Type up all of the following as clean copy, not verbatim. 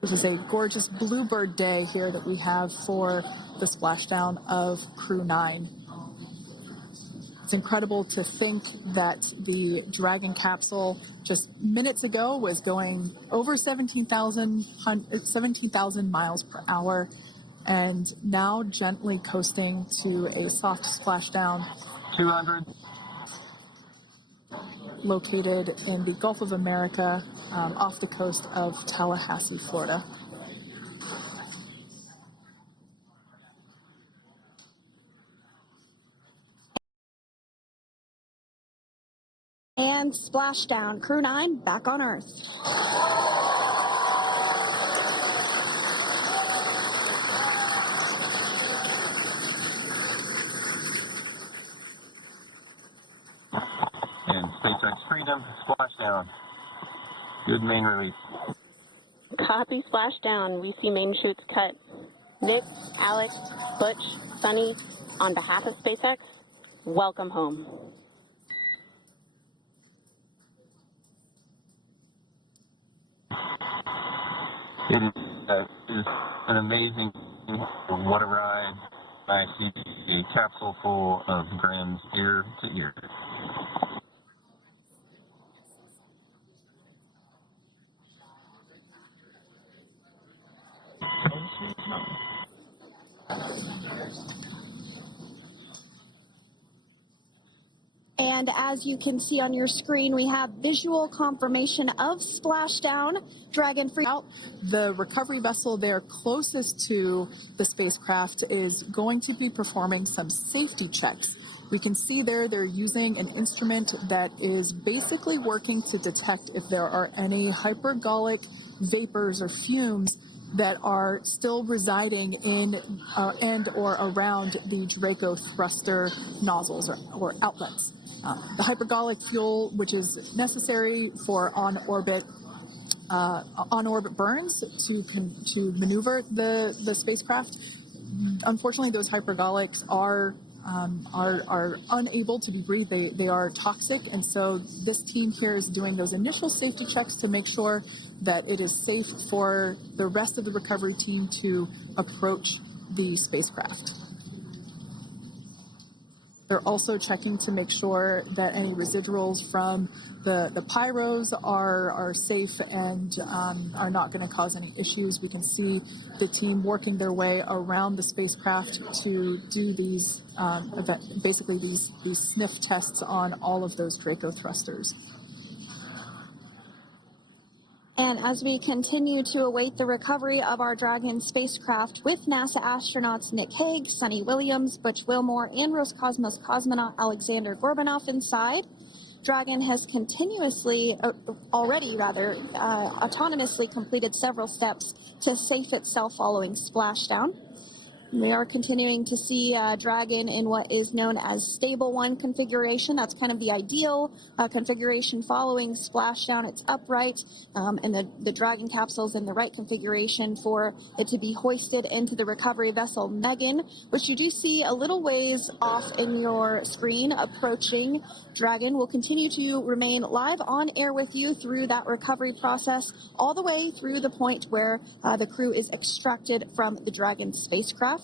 This is a gorgeous bluebird day here that we have for the splashdown of Crew 9. It's incredible to think that the Dragon capsule just minutes ago was going over 17,000 miles per hour, and now gently coasting to a soft splashdown. 200. Located in the Gulf of America, off the coast of Tallahassee, Florida. And splashdown, Crew 9 back on Earth. And SpaceX Freedom, splashdown. Good main release. Copy splashdown. We see main chutes cut. Nick, Alex, Butch, Sunny, on behalf of SpaceX, welcome home. It is an amazing, what a ride. I see a capsule full of grams ear to ear. And as you can see on your screen, we have visual confirmation of splashdown. Dragon free out. The recovery vessel there closest to the spacecraft is going to be performing some safety checks. We can see there they're using an instrument that is basically working to detect if there are any hypergolic vapors or fumes that are still residing in and or around the Draco thruster nozzles or outlets. The hypergolic fuel, which is necessary for on-orbit burns to maneuver the spacecraft. Unfortunately, those hypergolics are unable to be breathed. They are toxic, and so this team here is doing those initial safety checks to make sure that it is safe for the rest of the recovery team to approach the spacecraft. They're also checking to make sure that any residuals from the pyros are safe and are not going to cause any issues. We can see the team working their way around the spacecraft to do these, basically these sniff tests on all of those Draco thrusters. And as we continue to await the recovery of our Dragon spacecraft with NASA astronauts Nick Hague, Sunny Williams, Butch Wilmore, and Roscosmos cosmonaut Alexander Gorbanov inside, Dragon has autonomously completed several steps to safe itself following splashdown. We are continuing to see Dragon in what is known as stable 1 configuration. That's kind of the ideal configuration following splashdown. It's upright, and the Dragon capsule's in the right configuration for it to be hoisted into the recovery vessel Megan, which you do see a little ways off in your screen approaching. Dragon will continue to remain live on air with you through that recovery process, all the way through the point where the crew is extracted from the Dragon spacecraft.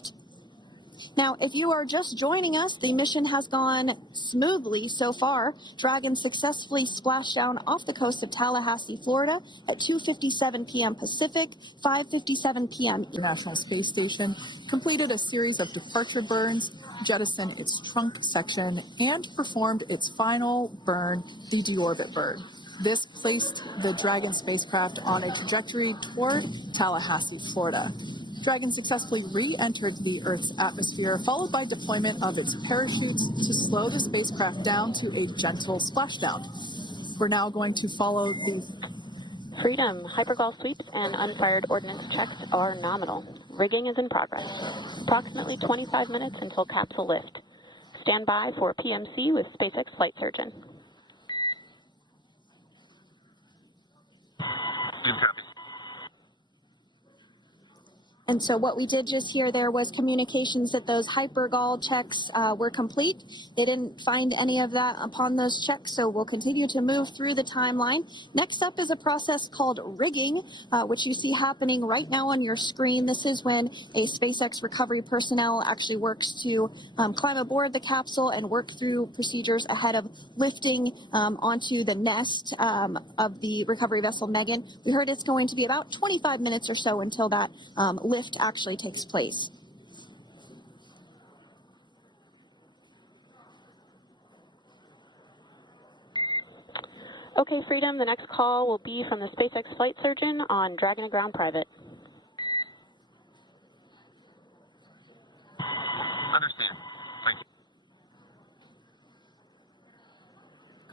Now, if you are just joining us, the mission has gone smoothly so far. Dragon successfully splashed down off the coast of Tallahassee, Florida at 2:57 p.m. Pacific, 5:57 p.m. International Space Station completed a series of departure burns, jettisoned its trunk section, and performed its final burn, the deorbit burn. This placed the Dragon spacecraft on a trajectory toward Tallahassee, Florida. Dragon successfully re-entered the Earth's atmosphere, followed by deployment of its parachutes to slow the spacecraft down to a gentle splashdown. We're now going to follow the Freedom. Hypergol sweeps and unfired ordnance checks are nominal. Rigging is in progress. Approximately 25 minutes until capsule lift. Stand by for PMC with SpaceX flight surgeon. And so what we did just hear there was communications that those hypergol checks were complete. They didn't find any of that upon those checks, so we'll continue to move through the timeline. Next up is a process called rigging, which you see happening right now on your screen. This is when a SpaceX recovery personnel actually works to climb aboard the capsule and work through procedures ahead of lifting onto the nest of the recovery vessel Megan. We heard it's going to be about 25 minutes or so until that lift actually takes place. Okay, Freedom, the next call will be from the SpaceX flight surgeon on Dragon to Ground Private. Understand. Thank you.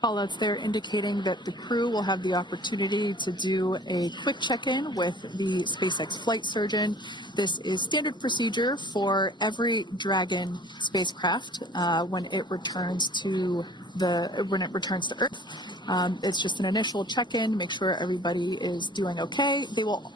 Callouts there indicating that the crew will have the opportunity to do a quick check-in with the SpaceX flight surgeon. This is standard procedure for every Dragon spacecraft when it returns to Earth. It's just an initial check-in, make sure everybody is doing okay. They will